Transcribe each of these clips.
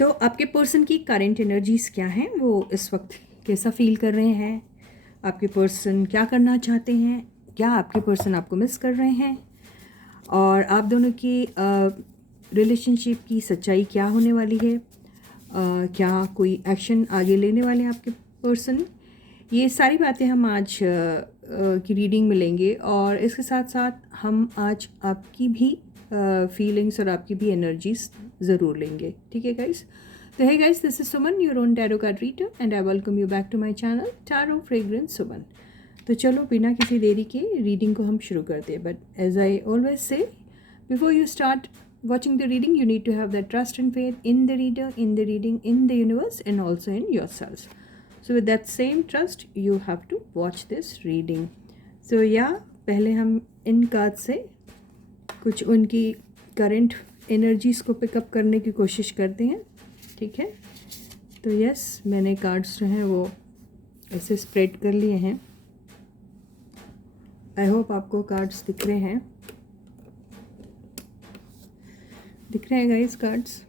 तो आपके पर्सन की करंट एनर्जीज़ क्या हैं, वो इस वक्त कैसा फील कर रहे हैं, आपके पर्सन क्या करना चाहते हैं, क्या आपके पर्सन आपको मिस कर रहे हैं, और आप दोनों की रिलेशनशिप की सच्चाई क्या होने वाली है, क्या कोई एक्शन आगे लेने वाले हैं आपके पर्सन। ये सारी बातें हम आज की रीडिंग में लेंगे, और इसके साथ साथ हम आज आपकी भी फीलिंग्स और आपकी भी एनर्जीज ज़रूर लेंगे। ठीक है गाइस। तो है guys, this is Suman, your own tarot card reader, and I welcome you back to my channel tarot fragrance Suman. तो चलो बिना किसी देरी के रीडिंग को हम शुरू करते हैं। But as I always say, before you start watching the reading, you need to have that trust and faith in the reader, in the reading, in the universe, and also in yourselves. So with that same trust, you have to watch this reading. So yeah, पहले हम इन card से कुछ उनकी current energies को pickup करने की कोशिश करते हैं। ठीक है, तो यस, मैंने कार्ड्स जो हैं वो ऐसे स्प्रेड कर लिए हैं। आई होप आपको कार्ड्स दिख रहे हैं, दिख रहे हैं गाइस कार्ड्स।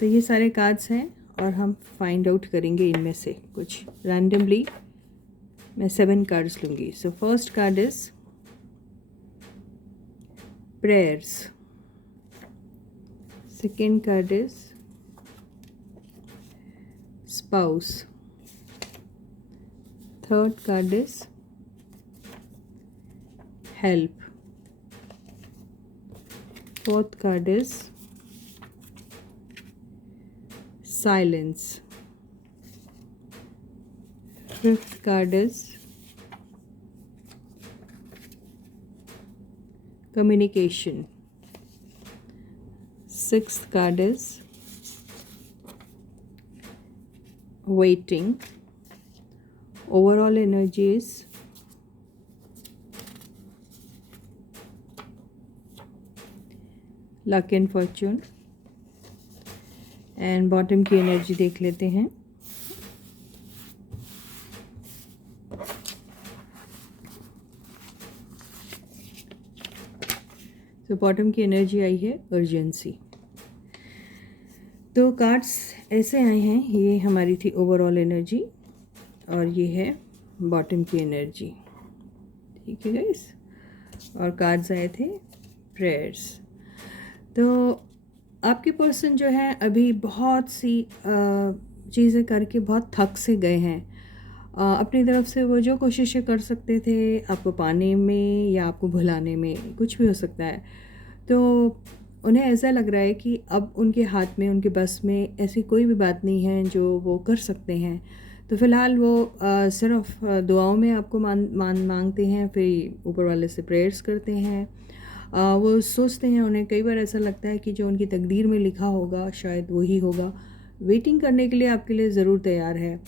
तो ये सारे कार्ड्स हैं और हम फाइंड आउट करेंगे इनमें से कुछ रैंडमली। मैं 7 कार्ड्स लूँगी। So first card is prayers, second card is spouse, third card is help, fourth card is silence, fifth card is communication, sixth card is waiting. Overall energy is luck and Fortune, and bottom की energy देख लेते हैं। तो bottom की energy आई है urgency. तो cards ऐसे आए हैं, ये हमारी थी ओवरऑल एनर्जी और ये है बॉटम की एनर्जी। ठीक है गाइस, और कार्ड्स आए थे प्रेयर्स। तो आपके पर्सन जो है अभी बहुत सी चीज़ें करके बहुत थक से गए हैं। अपनी तरफ से वो जो कोशिशें कर सकते थे आपको पाने में या आपको भुलाने में, कुछ भी हो सकता है, तो उन्हें ऐसा लग रहा है कि अब उनके हाथ में, उनके बस में ऐसी कोई भी बात नहीं है जो वो कर सकते हैं। तो फ़िलहाल वो सिर्फ दुआओं में आपको मांगते हैं, फिर ऊपर वाले से प्रेयर्स करते हैं। वो सोचते हैं, उन्हें कई बार ऐसा लगता है कि जो उनकी तकदीर में लिखा होगा शायद वही होगा। वेटिंग करने के लिए आपके लिए ज़रूर तैयार है,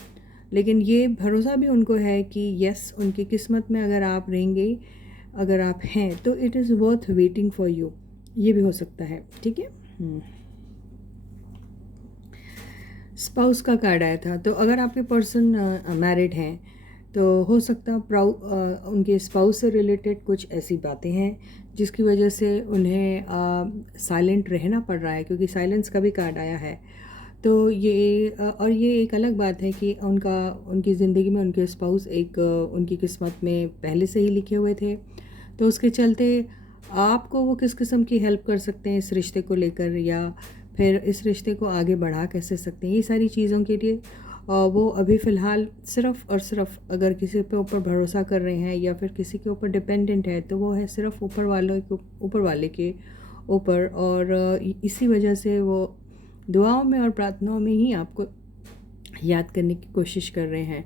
लेकिन ये भरोसा भी उनको है कि यस, उनकी किस्मत में अगर आप रहेंगे, अगर आप हैं, तो it is worth waiting for you. ये भी हो सकता है। ठीक है। स्पाउस का कार्ड आया था, तो अगर आपके पर्सन मैरिड हैं तो हो सकता है उनके स्पाउस से रिलेटेड कुछ ऐसी बातें हैं जिसकी वजह से उन्हें साइलेंट रहना पड़ रहा है, क्योंकि साइलेंस का भी कार्ड आया है। तो ये और ये एक अलग बात है कि उनकी ज़िंदगी में उनके स्पाउस एक उनकी किस्मत में पहले से ही लिखे हुए थे। तो उसके चलते आपको वो किस किस्म की हेल्प कर सकते हैं इस रिश्ते को लेकर, या फिर इस रिश्ते को आगे बढ़ा कैसे सकते हैं, ये सारी चीज़ों के लिए वो अभी फ़िलहाल सिर्फ़ और सिर्फ अगर किसी पे ऊपर भरोसा कर रहे हैं या फिर किसी के ऊपर डिपेंडेंट है, तो वो है सिर्फ ऊपर वाले के ऊपर। और इसी वजह से वो दुआओं में और प्रार्थनाओं में ही आपको याद करने की कोशिश कर रहे हैं।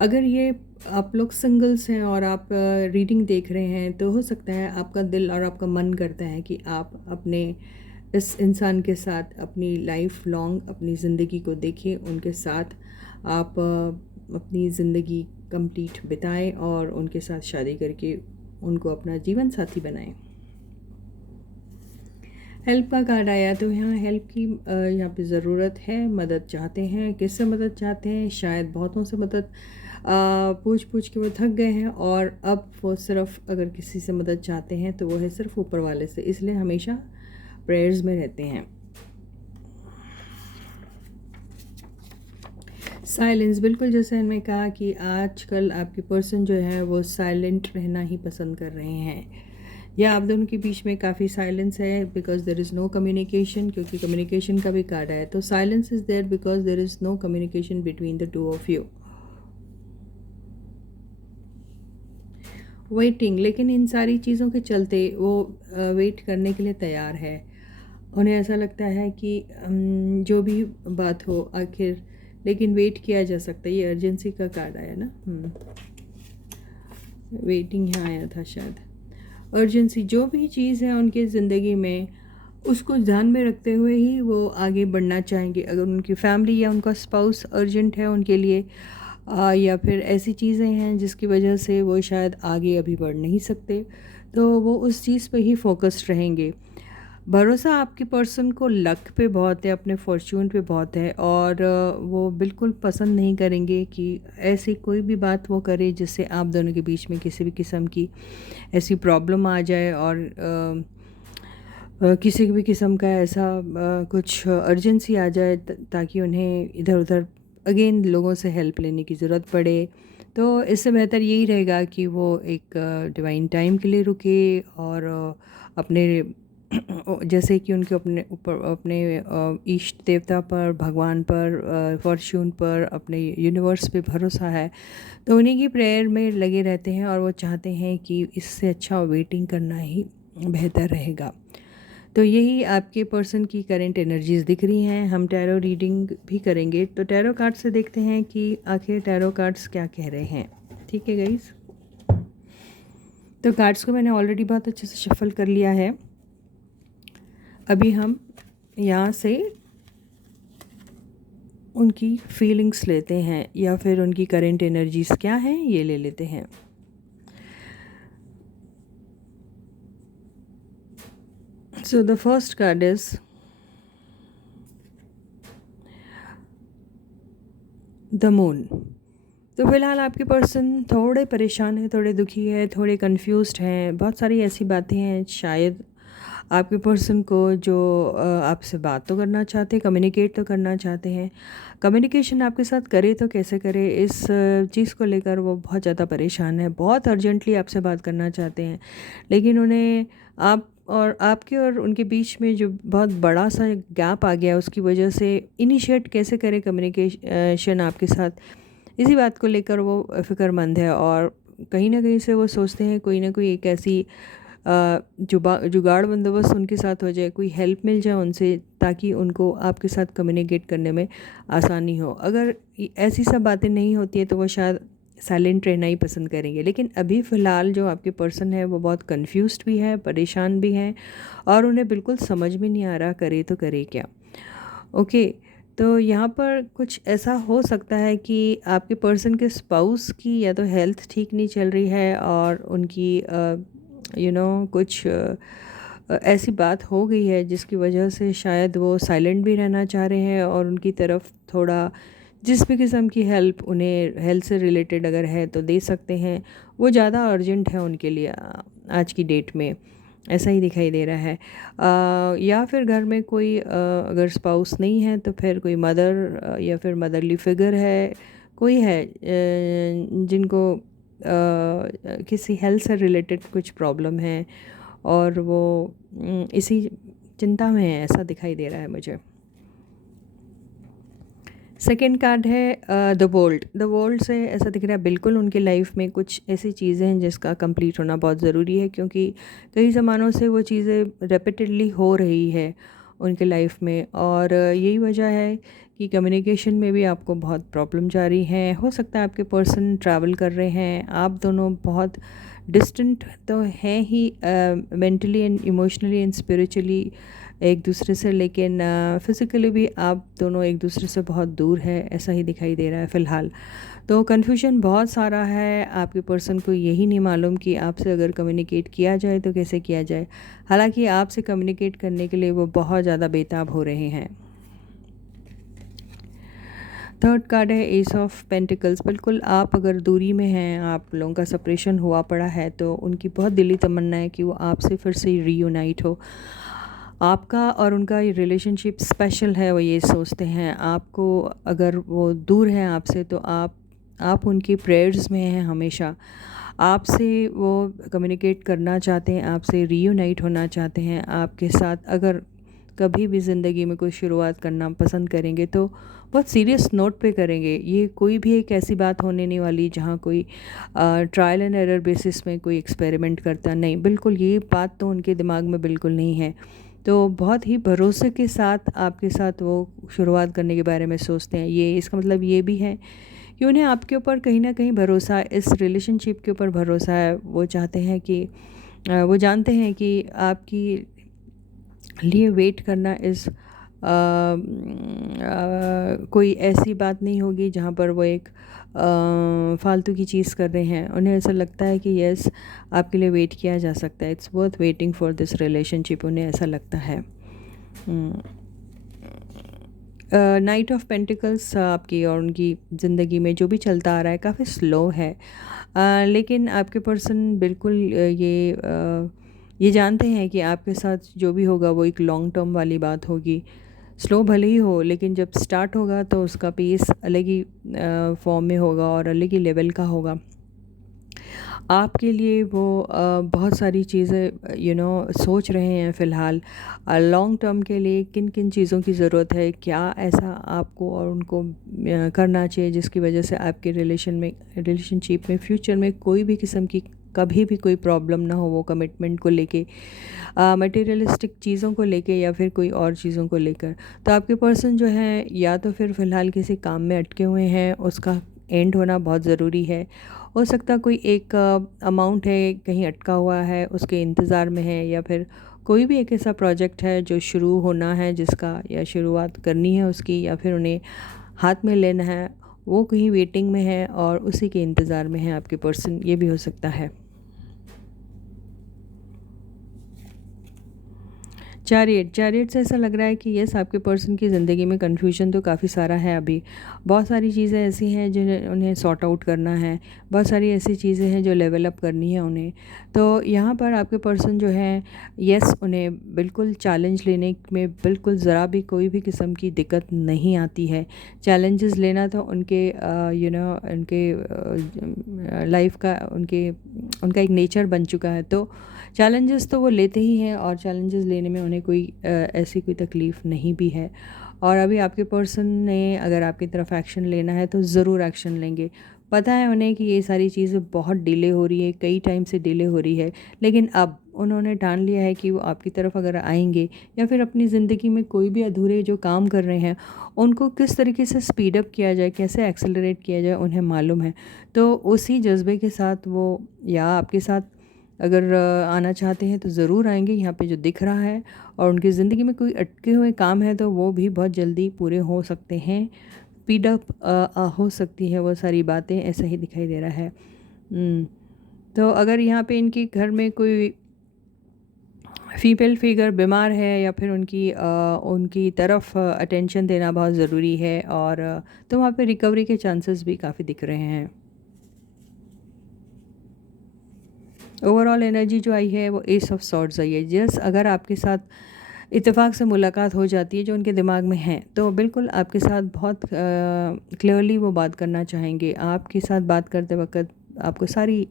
अगर ये आप लोग सिंगल्स हैं और आप रीडिंग देख रहे हैं, तो हो सकता है आपका दिल और आपका मन करता है कि आप अपने इस इंसान के साथ अपनी लाइफ लॉन्ग अपनी ज़िंदगी को देखें, उनके साथ आप अपनी ज़िंदगी कंप्लीट बिताएं और उनके साथ शादी करके उनको अपना जीवन साथी बनाएं। हेल्प का कार्ड आया, तो यहाँ हेल्प की यहाँ पे ज़रूरत है, मदद चाहते हैं। किससे मदद चाहते हैं? शायद बहुतों से मदद पूछ पूछ के वो थक गए हैं, और अब वो सिर्फ अगर किसी से मदद चाहते हैं तो वो है सिर्फ ऊपर वाले से, इसलिए हमेशा प्रेयर्स में रहते हैं। साइलेंस, बिल्कुल जैसे हमने कहा कि आजकल आपके पर्सन जो है वो साइलेंट रहना ही पसंद कर रहे हैं, या आप दोनों के बीच में काफ़ी साइलेंस है because there is no communication, क्योंकि कम्युनिकेशन का भी कार्ड है। तो silence is there because there is no communication between the two of you. Waiting, लेकिन इन सारी चीज़ों के चलते वो वेट करने के लिए तैयार है। उन्हें ऐसा लगता है कि जो भी बात हो आखिर, लेकिन वेट किया जा सकता है। ये अर्जेंसी का कार्ड आया ना, वेटिंग यहाँ आया था शायद। अर्जेंसी, जो भी चीज़ है उनकी ज़िंदगी में उसको ध्यान में रखते हुए ही वो आगे बढ़ना चाहेंगे। अगर उनकी फैमिली या उनका स्पाउस अर्जेंट है उनके लिए, या फिर ऐसी चीज़ें हैं जिसकी वजह से वो शायद आगे अभी बढ़ नहीं सकते, तो वो उस चीज़ पे ही फोकस्ड रहेंगे। भरोसा आपके पर्सन को लक पे बहुत है, अपने फॉर्च्यून पे बहुत है, और वो बिल्कुल पसंद नहीं करेंगे कि ऐसी कोई भी बात वो करे जिससे आप दोनों के बीच में किसी भी किस्म की ऐसी प्रॉब्लम आ जाए, और किसी भी किस्म का ऐसा कुछ अर्जेंसी आ जाए ताकि उन्हें इधर उधर अगेन लोगों से हेल्प लेने की ज़रूरत पड़े। तो इससे बेहतर यही रहेगा कि वो एक डिवाइन टाइम के लिए रुके, और अपने जैसे कि उनके अपने ऊपर, अपने इष्ट देवता पर, भगवान पर, फॉर्च्यून पर, अपने यूनिवर्स पे भरोसा है, तो उन्हीं की प्रेयर में लगे रहते हैं, और वो चाहते हैं कि इससे अच्छा वेटिंग करना ही बेहतर रहेगा। तो यही आपके पर्सन की करंट एनर्जीज़ दिख रही हैं। हम टैरो रीडिंग भी करेंगे, तो टैरो कार्ड से देखते हैं कि आखिर टैरो कार्ड्स क्या कह रहे हैं। ठीक है गाइस, तो कार्ड्स को मैंने ऑलरेडी बहुत अच्छे से शफल कर लिया है। अभी हम यहाँ से उनकी फीलिंग्स लेते हैं, या फिर उनकी करंट एनर्जीज़ क्या हैं ये ले लेते हैं। So the first card is the moon। तो फिलहाल आपके पर्सन थोड़े परेशान है, थोड़े दुखी है, थोड़े कंफ्यूज्ड हैं। बहुत सारी ऐसी बातें हैं शायद आपके पर्सन को जो आपसे बात तो करना चाहते हैं, कम्युनिकेट तो करना चाहते हैं। कम्युनिकेशन आपके साथ करे तो कैसे करे, इस चीज़ को लेकर वो बहुत ज़्यादा परेशान है। बहुत अर्जेंटली आपसे बात करना चाहते हैं, लेकिन उन्हें आप और आपके और उनके बीच में जो बहुत बड़ा सा गैप आ गया, उसकी वजह से इनिशिएट कैसे करें कम्युनिकेशन आपके साथ, इसी बात को लेकर वो फ़िक्रमंद है। और कहीं ना कहीं से वो सोचते हैं कोई ना कोई एक ऐसी जुगाड़ बंदोबस्त उनके साथ हो जाए, कोई हेल्प मिल जाए उनसे, ताकि उनको आपके साथ कम्युनिकेट करने में आसानी हो। अगर ऐसी सब बातें नहीं होती हैं तो वो शायद साइलेंट रहना ही पसंद करेंगे। लेकिन अभी फ़िलहाल जो आपके पर्सन है वो बहुत कंफ्यूज्ड भी है, परेशान भी हैं, और उन्हें बिल्कुल समझ में नहीं आ रहा करे तो करे क्या। ओके, तो यहाँ पर कुछ ऐसा हो सकता है कि आपके पर्सन के स्पाउस की या तो हेल्थ ठीक नहीं चल रही है, और उनकी कुछ ऐसी बात हो गई है जिसकी वजह से शायद वो साइलेंट भी रहना चाह रहे हैं, और उनकी तरफ थोड़ा जिस भी किस्म की हेल्प उन्हें हेल्थ से रिलेटेड अगर है तो दे सकते हैं। वो ज़्यादा अर्जेंट है उनके लिए आज की डेट में, ऐसा ही दिखाई दे रहा है। या फिर घर में कोई अगर स्पाउस नहीं है तो फिर कोई मदर या फिर मदरली फिगर है, कोई है जिनको किसी हेल्थ से रिलेटेड कुछ प्रॉब्लम है, और वो इसी चिंता में है, ऐसा दिखाई दे रहा है मुझे। सेकेंड कार्ड है द वर्ल्ड। द वर्ल्ड से ऐसा दिख रहा है बिल्कुल उनकी लाइफ में कुछ ऐसी चीज़ें हैं जिसका कंप्लीट होना बहुत ज़रूरी है, क्योंकि कई ज़मानों से वो चीज़ें रेपिटेडली हो रही है उनके लाइफ में, और यही वजह है कि कम्युनिकेशन में भी आपको बहुत प्रॉब्लम जा रही है। हो सकता है आपके पर्सन ट्रैवल कर रहे हैं, आप दोनों बहुत डिस्टेंट तो हैं ही mentally and emotionally and spiritually एक दूसरे से, लेकिन फिज़िकली भी आप दोनों एक दूसरे से बहुत दूर है, ऐसा ही दिखाई दे रहा है फ़िलहाल। तो कन्फ्यूजन बहुत सारा है, आपके पर्सन को यही नहीं मालूम कि आपसे अगर कम्युनिकेट किया जाए तो कैसे किया जाए। हालांकि आपसे कम्युनिकेट करने के लिए वो बहुत ज़्यादा बेताब हो रहे हैं। थर्ड कार्ड है एस ऑफ पेंटिकल्स। बिल्कुल आप अगर दूरी में हैं, आप लोगों का सेपरेशन हुआ पड़ा है, तो उनकी बहुत दिली तमन्ना है कि वो आपसे फिर से रीयूनाइट हो। आपका और उनका ये रिलेशनशिप स्पेशल है, वो ये सोचते हैं। आपको अगर वो दूर हैं आपसे तो आप उनकी प्रेयर्स में हैं हमेशा। आपसे वो कम्युनिकेट करना चाहते हैं, आपसे रीयूनाइट होना चाहते हैं। आपके साथ अगर कभी भी ज़िंदगी में कोई शुरुआत करना पसंद करेंगे तो बहुत सीरियस नोट पे करेंगे। ये कोई भी एक ऐसी बात होने नहीं वाली जहाँ कोई ट्रायल एंड एरर बेसिस में कोई एक्सपेरिमेंट करता नहीं, बिल्कुल ये बात तो उनके दिमाग में बिल्कुल नहीं है। तो बहुत ही भरोसे के साथ आपके साथ वो शुरुआत करने के बारे में सोचते हैं। ये इसका मतलब ये भी है कि उन्हें आपके ऊपर कहीं ना कहीं भरोसा, इस रिलेशनशिप के ऊपर भरोसा है। वो चाहते हैं कि वो जानते हैं कि आपकी लिए वेट करना कोई ऐसी बात नहीं होगी जहाँ पर वो एक फालतू की चीज़ कर रहे हैं। उन्हें ऐसा लगता है कि यस, आपके लिए वेट किया जा सकता है, it's worth waiting for this relationship, उन्हें ऐसा लगता है। नाइट ऑफ पेंटिकल्स आपकी और उनकी ज़िंदगी में जो भी चलता आ रहा है काफ़ी स्लो है, लेकिन आपके पर्सन बिल्कुल ये जानते हैं कि आपके साथ जो भी होगा वो एक लॉन्ग टर्म वाली बात होगी। स्लो भले ही हो, लेकिन जब स्टार्ट होगा तो उसका पेस अलग ही फॉर्म में होगा और अलग ही लेवल का होगा। आपके लिए वो बहुत सारी चीज़ें सोच रहे हैं फ़िलहाल। लॉन्ग टर्म के लिए किन किन चीज़ों की ज़रूरत है, क्या ऐसा आपको और उनको करना चाहिए जिसकी वजह से आपके रिलेशनशिप में फ्यूचर में कोई भी किस्म की कभी भी कोई प्रॉब्लम ना हो, वो कमिटमेंट को लेके, मटेरियलिस्टिक चीज़ों को लेके या फिर कोई और चीज़ों को लेकर। तो आपके पर्सन जो है या तो फिर फ़िलहाल किसी काम में अटके हुए हैं, उसका एंड होना बहुत ज़रूरी है। हो सकता कोई एक अमाउंट है कहीं अटका हुआ है, उसके इंतज़ार में है, या फिर कोई भी एक ऐसा प्रोजेक्ट है जो शुरू होना है जिसका, या शुरुआत करनी है उसकी, या फिर उन्हें हाथ में लेना है, वो कहीं वेटिंग में है और उसी के इंतज़ार में है आपके पर्सन, ये भी हो सकता है। चैरियट से ऐसा लग रहा है कि यस, आपके पर्सन की ज़िंदगी में कन्फ्यूजन तो काफ़ी सारा है अभी। बहुत सारी चीज़ें ऐसी हैं जिन्हें उन्हें सॉर्ट आउट करना है, बहुत सारी ऐसी चीज़ें हैं जो लेवल अप करनी है उन्हें। तो यहाँ पर आपके पर्सन जो हैं, यस, उन्हें बिल्कुल चैलेंज लेने में बिल्कुल ज़रा भी कोई भी किस्म की दिक्कत नहीं आती है। चैलेंजेस लेना तो उनके उनके लाइफ का उनका एक नेचर बन चुका है। तो चैलेंजेस तो वो लेते ही हैं और चैलेंजेस लेने में उन्हें कोई ऐसी कोई तकलीफ़ नहीं भी है। और अभी आपके पर्सन ने अगर आपकी तरफ एक्शन लेना है तो ज़रूर एक्शन लेंगे। पता है उन्हें कि ये सारी चीज़ें बहुत डिले हो रही है, कई टाइम से डिले हो रही है, लेकिन अब उन्होंने ठान लिया है कि वो आपकी तरफ अगर आएंगे या फिर अपनी ज़िंदगी में कोई भी अधूरे जो काम कर रहे हैं उनको किस तरीके से स्पीड अप किया जाए, कैसे एक्सेलरेट किया जाए, उन्हें मालूम है। तो उसी जज्बे के साथ वो या आपके साथ अगर आना चाहते हैं तो ज़रूर आएंगे। यहाँ पे जो दिख रहा है, और उनकी ज़िंदगी में कोई अटके हुए काम है तो वो भी बहुत जल्दी पूरे हो सकते हैं, स्पीड अप हो सकती है वो सारी बातें, ऐसा ही दिखाई दे रहा है। तो अगर यहाँ पे इनके घर में कोई फीमेल फिगर बीमार है या फिर उनकी तरफ अटेंशन देना बहुत ज़रूरी है, और तो वहाँ पे रिकवरी के चांसेस भी काफ़ी दिख रहे हैं। ओवरऑल एनर्जी जो आई है वो एस ऑफ सॉर्ड्स आई है। जस्ट अगर आपके साथ इत्तेफाक से मुलाकात हो जाती है जो उनके दिमाग में है, तो बिल्कुल आपके साथ बहुत क्लियरली वो बात करना चाहेंगे। आपके साथ बात करते वक्त आपको सारी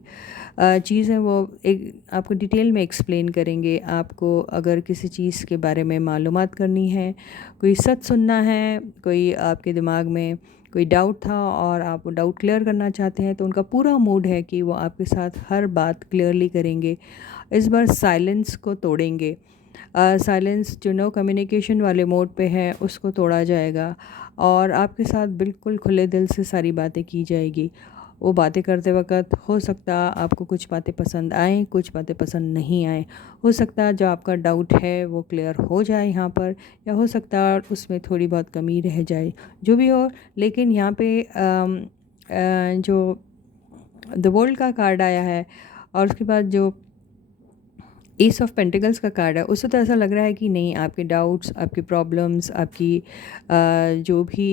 चीज़ें वो एक आपको डिटेल में एक्सप्लेन करेंगे। आपको अगर किसी चीज़ के बारे में मालूमात करनी है, कोई सच सुनना है, कोई आपके दिमाग में कोई डाउट था और आप वो डाउट क्लियर करना चाहते हैं, तो उनका पूरा मूड है कि वो आपके साथ हर बात क्लियरली करेंगे। इस बार साइलेंस को तोड़ेंगे। साइलेंस जो नो कम्युनिकेशन वाले मोड पे है उसको तोड़ा जाएगा और आपके साथ बिल्कुल खुले दिल से सारी बातें की जाएगी। वो बातें करते वक्त हो सकता आपको कुछ बातें पसंद आएँ, कुछ बातें पसंद नहीं आएँ। हो सकता है जो आपका डाउट है वो क्लियर हो जाए यहाँ पर, या हो सकता है उसमें थोड़ी बहुत कमी रह जाए, जो भी हो। लेकिन यहाँ पे जो द वर्ल्ड का कार्ड आया है और उसके बाद जो एस ऑफ पेंटिकल्स का कार्ड है, उससे तो ऐसा लग रहा है कि नहीं, आपके डाउट्स, आपकी प्रॉब्लम्स, आपकी जो भी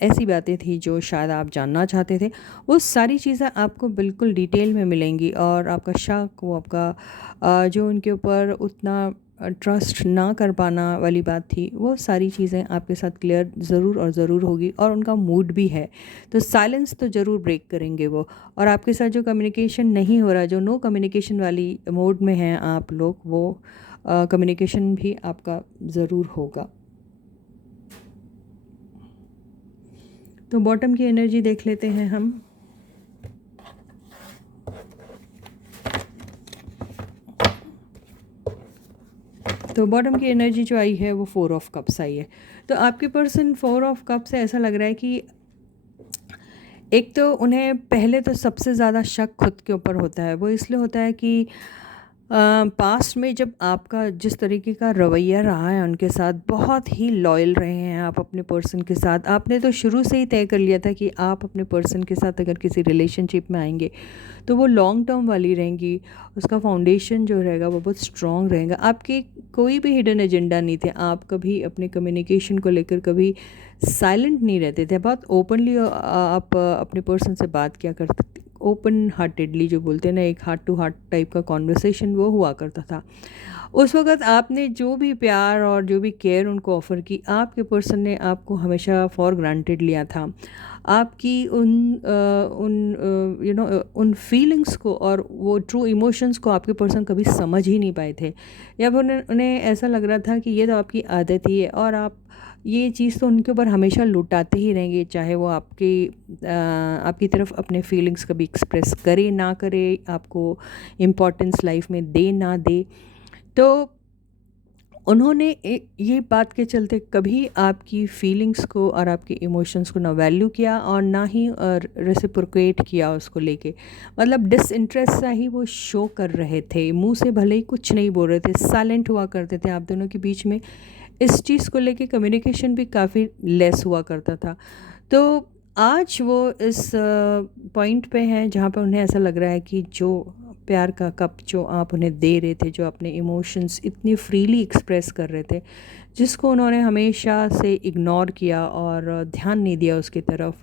ऐसी बातें थी जो शायद आप जानना चाहते थे, वो सारी चीज़ें आपको बिल्कुल डिटेल में मिलेंगी। और आपका शक, वो आपका जो उनके ऊपर उतना ट्रस्ट ना कर पाना वाली बात थी, वो सारी चीज़ें आपके साथ क्लियर ज़रूर और ज़रूर होगी। और उनका मूड भी है, तो साइलेंस तो ज़रूर ब्रेक करेंगे वो। और आपके साथ जो कम्युनिकेशन नहीं हो रहा, जो नो कम्युनिकेशन वाली मोड में हैं आप लोग, वो कम्युनिकेशन भी आपका ज़रूर होगा। तो बॉटम की एनर्जी देख लेते हैं हम। तो बॉटम की एनर्जी जो आई है वो 4 ऑफ कप्स आई है। तो आपके पर्सन 4 ऑफ कप से ऐसा लग रहा है कि एक तो उन्हें पहले तो सबसे ज़्यादा शक खुद के ऊपर होता है। वो इसलिए होता है कि पास्ट में जब आपका जिस तरीके का रवैया रहा है उनके साथ, बहुत ही लॉयल रहे हैं आप अपने पर्सन के साथ। आपने तो शुरू से ही तय कर लिया था कि आप अपने पर्सन के साथ अगर किसी रिलेशनशिप में आएंगे तो वो लॉन्ग टर्म वाली रहेंगी। उसका फाउंडेशन जो रहेगा वो बहुत स्ट्रॉन्ग रहेगा। आपके कोई भी हिडन एजेंडा नहीं थे। आप कभी अपने कम्युनिकेशन को लेकर कभी साइलेंट नहीं रहते थे। बहुत ओपनली आप अपने पर्सन से बात किया करते, ओपन हार्टेडली जो बोलते हैं ना, एक हार्ट टू हार्ट टाइप का कॉन्वर्सेशन वो हुआ करता था। उस वक़्त आपने जो भी प्यार और जो भी केयर उनको ऑफ़र की, आपके पर्सन ने आपको हमेशा फॉर ग्रांटेड लिया था। आपकी उन फीलिंग्स को और वो ट्रू इमोशंस को आपके पर्सन कभी समझ ही नहीं पाए थे। या फिर उन्हें उन्हें ऐसा लग रहा था कि ये तो आपकी आदत ही है और आप ये चीज़ तो उनके ऊपर हमेशा लुटाते ही रहेंगे, चाहे वो आपकी तरफ अपने फीलिंग्स कभी एक्सप्रेस करे ना करे, आपको इम्पोर्टेंस लाइफ में दे ना दे। तो उन्होंने ये बात के चलते कभी आपकी फीलिंग्स को और आपके इमोशंस को ना वैल्यू किया और ना ही रेसिप्रोकेट किया उसको लेके। मतलब डिसइंटरेस्ट सा ही वो शो कर रहे थे, मुंह से भले ही कुछ नहीं बोल रहे थे, साइलेंट हुआ करते थे। आप दोनों के बीच में इस चीज़ को लेके कम्युनिकेशन भी काफ़ी लेस हुआ करता था। तो आज वो इस पॉइंट पे हैं जहाँ पे उन्हें ऐसा लग रहा है कि जो प्यार का कप जो आप उन्हें दे रहे थे, जो अपने इमोशंस इतनी फ्रीली एक्सप्रेस कर रहे थे, जिसको उन्होंने हमेशा से इग्नोर किया और ध्यान नहीं दिया उसकी तरफ,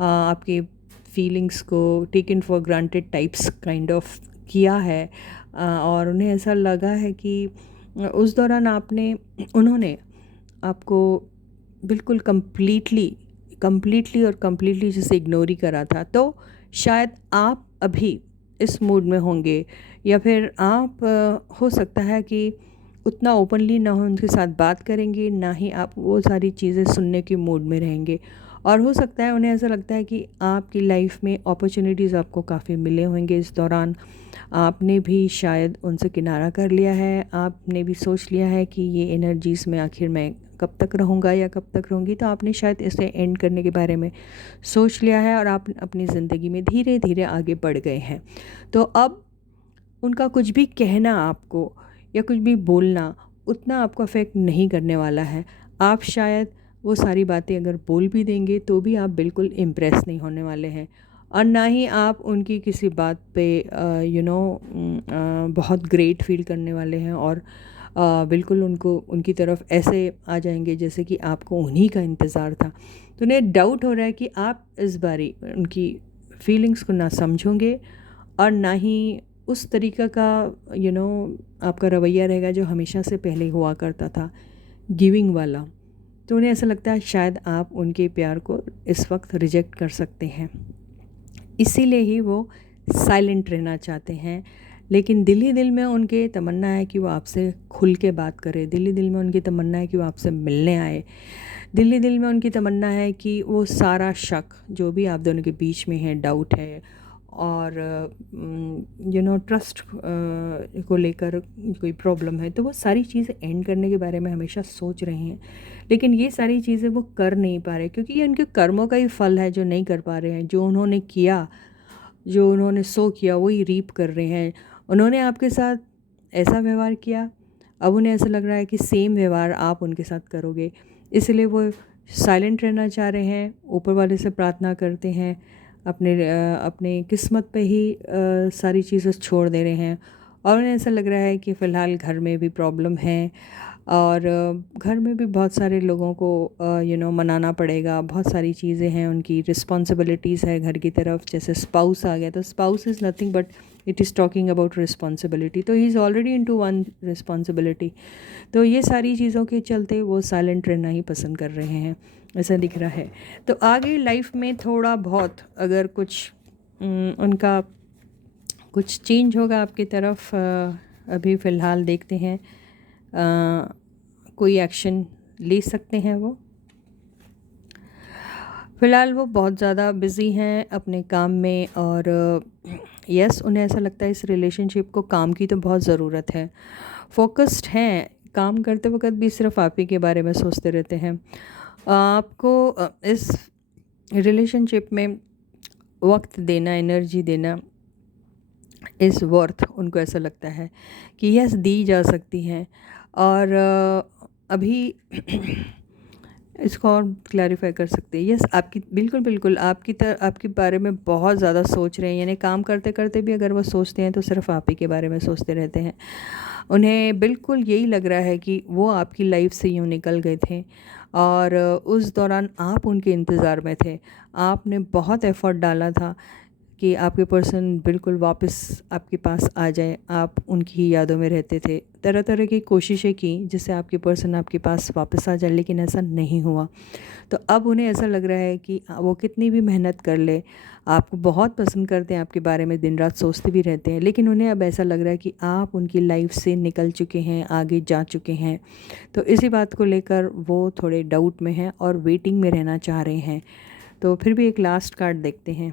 आपकी फीलिंग्स को taken for granted types kind of किया है। और उन्हें ऐसा लगा है कि उस दौरान उन्होंने आपको बिल्कुल कंप्लीटली जैसे इग्नोर ही करा था। तो शायद आप अभी इस मूड में होंगे, या फिर आप हो सकता है कि उतना ओपनली ना हो उनके साथ बात करेंगे, ना ही आप वो सारी चीज़ें सुनने के मूड में रहेंगे। और हो सकता है उन्हें ऐसा लगता है कि आपकी लाइफ में अपॉर्चुनिटीज़ आपको काफ़ी मिले होंगे इस दौरान। आपने भी शायद उनसे किनारा कर लिया है, आपने भी सोच लिया है कि ये एनर्जीज़ में आखिर मैं कब तक रहूँगा या कब तक रहूँगी। तो आपने शायद इसे एंड करने के बारे में सोच लिया है और आप अपनी ज़िंदगी में धीरे धीरे आगे बढ़ गए हैं। तो अब उनका कुछ भी कहना आपको या कुछ भी बोलना उतना आपको अफेक्ट नहीं करने वाला है। आप शायद वो सारी बातें अगर बोल भी देंगे तो भी आप बिल्कुल इम्प्रेस नहीं होने वाले हैं, और ना ही आप उनकी किसी बात पे बहुत ग्रेट फील करने वाले हैं और बिल्कुल उनकी तरफ ऐसे आ जाएंगे जैसे कि आपको उन्हीं का इंतज़ार था। तो उन्हें डाउट हो रहा है कि आप इस बारी उनकी फीलिंग्स को ना समझोगे और ना ही उस तरीक़ा का आपका रवैया रहेगा जो हमेशा से पहले हुआ करता था, गिविंग वाला। तो उन्हें ऐसा लगता है शायद आप उनके प्यार को इस वक्त रिजेक्ट कर सकते हैं, इसीलिए ही वो साइलेंट रहना चाहते हैं। लेकिन दिल ही दिल में उनके तमन्ना है कि वो आपसे खुल के बात करें, दिल ही दिल में उनकी तमन्ना है कि वो आपसे मिलने आए, दिल ही दिल में उनकी तमन्ना है कि वो सारा शक जो भी आप दोनों के बीच में है, डाउट है और ट्रस्ट को लेकर कोई प्रॉब्लम है, तो वो सारी चीज़ें एंड करने के बारे में हमेशा सोच रहे हैं। लेकिन ये सारी चीज़ें वो कर नहीं पा रहे क्योंकि ये उनके कर्मों का ही फल है जो नहीं कर पा रहे हैं। जो उन्होंने किया, जो उन्होंने सो किया, वही रीप कर रहे हैं। उन्होंने आपके साथ ऐसा व्यवहार किया, अब उन्हें ऐसा लग रहा है कि सेम व्यवहार आप उनके साथ करोगे, इसलिए वो साइलेंट रहना चाह रहे हैं, ऊपर वाले से प्रार्थना करते हैं, अपने किस्मत पे ही सारी चीज़ें छोड़ दे रहे हैं। और उन्हें ऐसा लग रहा है कि फ़िलहाल घर में भी प्रॉब्लम है, और घर में भी बहुत सारे लोगों को मनाना पड़ेगा। बहुत सारी चीज़ें हैं, उनकी रिस्पॉन्सिबिलिटीज़ है घर की तरफ। जैसे स्पाउस आ गया, तो spouse is nothing but it is talking about responsibility, तो he is already into one responsibility. तो ये सारी चीज़ों के चलते वो साइलेंट रहना ही पसंद कर रहे हैं, ऐसा दिख रहा है। तो आगे लाइफ में थोड़ा बहुत अगर कुछ उनका कुछ चेंज होगा आपकी तरफ, अभी फ़िलहाल देखते हैं कोई एक्शन ले सकते हैं वो। फ़िलहाल वो बहुत ज़्यादा बिज़ी हैं अपने काम में, और यस उन्हें ऐसा लगता है इस रिलेशनशिप को काम की तो बहुत ज़रूरत है। फोकस्ड हैं, काम करते वक्त भी सिर्फ आप ही के बारे में सोचते रहते हैं। आपको इस रिलेशनशिप में वक्त देना, एनर्जी देना इज़ वर्थ, उनको ऐसा लगता है कि यस दी जा सकती हैं। और अभी इसको और क्लैरिफाई कर सकते हैं। यस आपकी बिल्कुल बिल्कुल आपके बारे में बहुत ज़्यादा सोच रहे हैं, यानी काम करते करते भी अगर वो सोचते हैं तो सिर्फ आप ही के बारे में सोचते रहते हैं। उन्हें बिल्कुल यही लग रहा है कि वो आपकी लाइफ से यूँ निकल गए थे, और उस दौरान आप उनके इंतज़ार में थे। आपने बहुत एफ़र्ट डाला था कि आपके पर्सन बिल्कुल वापस आपके पास आ जाए। आप उनकी ही यादों में रहते थे, तरह तरह की कोशिशें की जिससे आपके पर्सन आपके पास वापस आ जाए, लेकिन ऐसा नहीं हुआ। तो अब उन्हें ऐसा लग रहा है कि वो कितनी भी मेहनत कर ले, आपको बहुत पसंद करते हैं, आपके बारे में दिन रात सोचते भी रहते हैं, लेकिन उन्हें अब ऐसा लग रहा है कि आप उनकी लाइफ से निकल चुके हैं, आगे जा चुके हैं। तो इसी बात को लेकर वो थोड़े डाउट में हैं और वेटिंग में रहना चाह रहे हैं। तो फिर भी एक लास्ट कार्ड देखते हैं,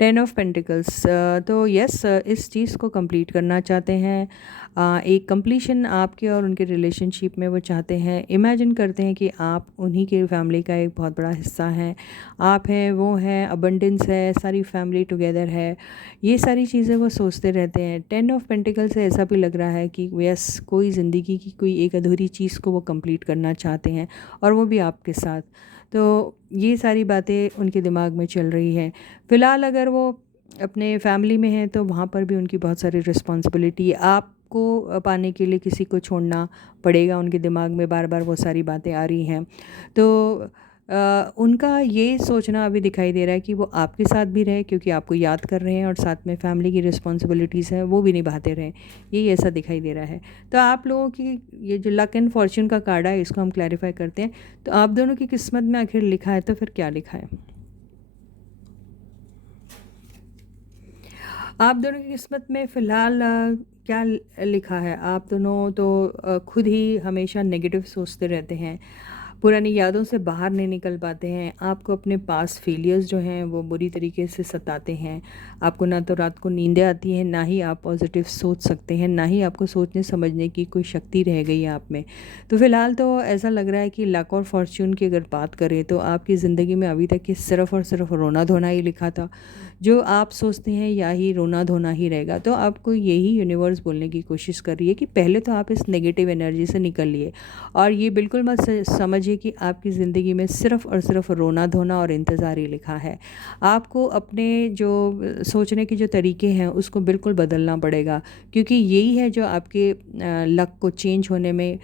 10 ऑफ पेंटिकल्स। तो यस इस चीज़ को कंप्लीट करना चाहते हैं। एक कंप्लीशन आपके और उनके रिलेशनशिप में वो चाहते हैं। इमेजिन करते हैं कि आप उन्हीं के फैमिली का एक बहुत बड़ा हिस्सा हैं। आप हैं, वो हैं, अबंडेंस है, सारी फैमिली टुगेदर है। ये सारी चीज़ें वो सोचते रहते हैं। 10 ऑफ पेंटिकल्स से ऐसा भी लग रहा है कि यस कोई ज़िंदगी की कोई एक अधूरी चीज़ को वो कंप्लीट करना चाहते हैं, और वो भी आपके साथ। तो ये सारी बातें उनके दिमाग में चल रही हैं। फ़िलहाल अगर वो अपने फैमिली में हैं तो वहाँ पर भी उनकी बहुत सारी रिस्पॉन्सिबिलिटी, आपको पाने के लिए किसी को छोड़ना पड़ेगा। उनके दिमाग में बार बार वो सारी बातें आ रही हैं। तो उनका ये सोचना अभी दिखाई दे रहा है कि वो आपके साथ भी रहे, क्योंकि आपको याद कर रहे हैं, और साथ में फैमिली की रिस्पॉन्सिबिलिटीज़ हैं वो भी निभाते रहें, यही ऐसा दिखाई दे रहा है। तो आप लोगों की ये जो लक एंड फॉर्च्यून का कार्ड है, इसको हम क्लैरिफाई करते हैं। तो आप दोनों की किस्मत में आखिर लिखा है तो फिर क्या लिखा है? आप दोनों की किस्मत में फ़िलहाल क्या लिखा है? आप दोनों तो खुद ही हमेशा नेगेटिव सोचते रहते हैं, पुरानी यादों से बाहर नहीं निकल पाते हैं। आपको अपने पास फेलियर्स जो हैं वो बुरी तरीके से सताते हैं। आपको ना तो रात को नींदें आती हैं, ना ही आप पॉजिटिव सोच सकते हैं, ना ही आपको सोचने समझने की कोई शक्ति रह गई है आप में। तो फ़िलहाल तो ऐसा लग रहा है कि लक और फॉर्च्यून की अगर बात करें तो आपकी ज़िंदगी में अभी तक ये सिर्फ़ और सिर्फ रोना धोना ही लिखा था। जो आप सोचते हैं या ही रोना धोना ही रहेगा। तो आपको यही यूनिवर्स बोलने की कोशिश कर रही है कि पहले तो आप इस नेगेटिव एनर्जी से निकलिए, और ये बिल्कुल मत समझिए कि आपकी ज़िंदगी में सिर्फ़ और सिर्फ रोना धोना और इंतज़ार ही लिखा है। आपको अपने जो सोचने के जो तरीके हैं उसको बिल्कुल बदलना पड़ेगा, क्योंकि यही है जो आपके लक को चेंज होने में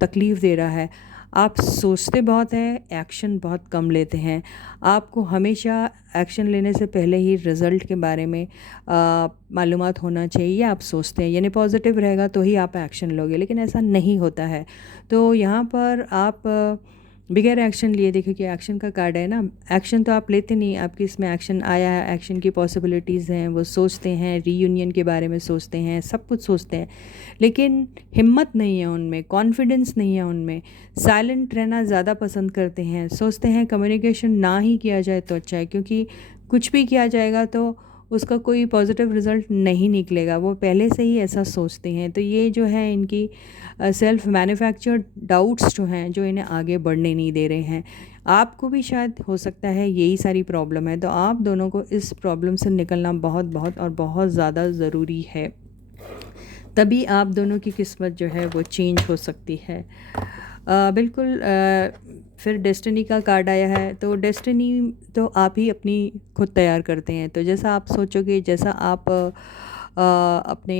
तकलीफ़ दे रहा है। आप सोचते बहुत हैं, एक्शन बहुत कम लेते हैं। आपको हमेशा एक्शन लेने से पहले ही रिज़ल्ट के बारे में मालूमात होना चाहिए, ये आप सोचते हैं, यानी पॉजिटिव रहेगा तो ही आप एक्शन लोगे, लेकिन ऐसा नहीं होता है। तो यहाँ पर आप बगैर एक्शन लिए, देखिए कि एक्शन का कार्ड है ना, एक्शन तो आप लेते नहीं, आपकी इसमें एक्शन आया है, एक्शन की पॉसिबिलिटीज़ हैं, वो सोचते हैं, रीयूनियन के बारे में सोचते हैं, सब कुछ सोचते हैं, लेकिन हिम्मत नहीं है उनमें, कॉन्फिडेंस नहीं है उनमें, साइलेंट रहना ज़्यादा पसंद करते हैं, सोचते हैं कम्युनिकेशन ना ही किया जाए तो अच्छा है, क्योंकि कुछ भी किया जाएगा तो उसका कोई पॉजिटिव रिज़ल्ट नहीं निकलेगा, वो पहले से ही ऐसा सोचते हैं। तो ये जो है इनकी सेल्फ मैन्युफैक्चर्ड डाउट्स जो हैं, जो इन्हें आगे बढ़ने नहीं दे रहे हैं। आपको भी शायद हो सकता है यही सारी प्रॉब्लम है, तो आप दोनों को इस प्रॉब्लम से निकलना बहुत बहुत और बहुत ज़्यादा ज़रूरी है, तभी आप दोनों की किस्मत जो है वो चेंज हो सकती है। बिल्कुल। फिर डेस्टिनी का कार्ड आया है, तो डेस्टिनी तो आप ही अपनी खुद तैयार करते हैं। तो जैसा आप सोचोगे, जैसा आप अपने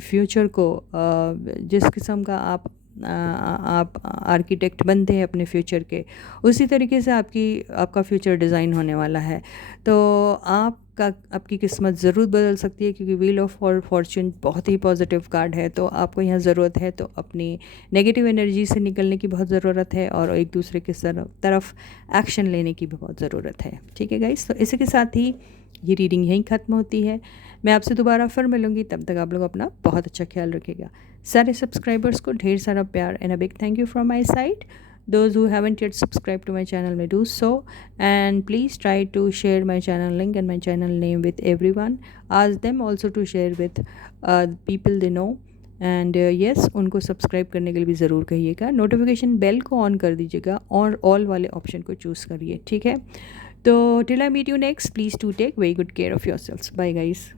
फ्यूचर को जिस किस्म का आप आर्किटेक्ट बनते हैं अपने फ्यूचर के, उसी तरीके से आपका फ्यूचर डिज़ाइन होने वाला है। तो आपकी किस्मत ज़रूर बदल सकती है, क्योंकि व्हील ऑफ फॉर्च्यून बहुत ही पॉजिटिव कार्ड है। तो आपको यहाँ ज़रूरत है तो अपनी नेगेटिव एनर्जी से निकलने की बहुत ज़रूरत है, और एक दूसरे के तरफ एक्शन लेने की भी बहुत ज़रूरत है। ठीक है गाइस, तो इसी के साथ ही ये रीडिंग यहीं ख़त्म होती है। मैं आपसे दोबारा फिर मिलूँगी, तब तक आप लोग अपना बहुत अच्छा ख्याल रखिएगा। सारे सब्सक्राइबर्स को ढेर सारा प्यार and a big thank you from my side. Those who haven't yet subscribed to my channel may do so, and please try to share my channel link and my channel name with everyone. Ask them also to share with people they know. And yes, उनको subscribe करने के लिए भी ज़रूर कहिएगा। Notification bell को on कर दीजिएगा और ऑल वाले ऑप्शन को चूज़ करिए। ठीक है, तो till I meet you next, please to take very good care of yourself. Bye guys.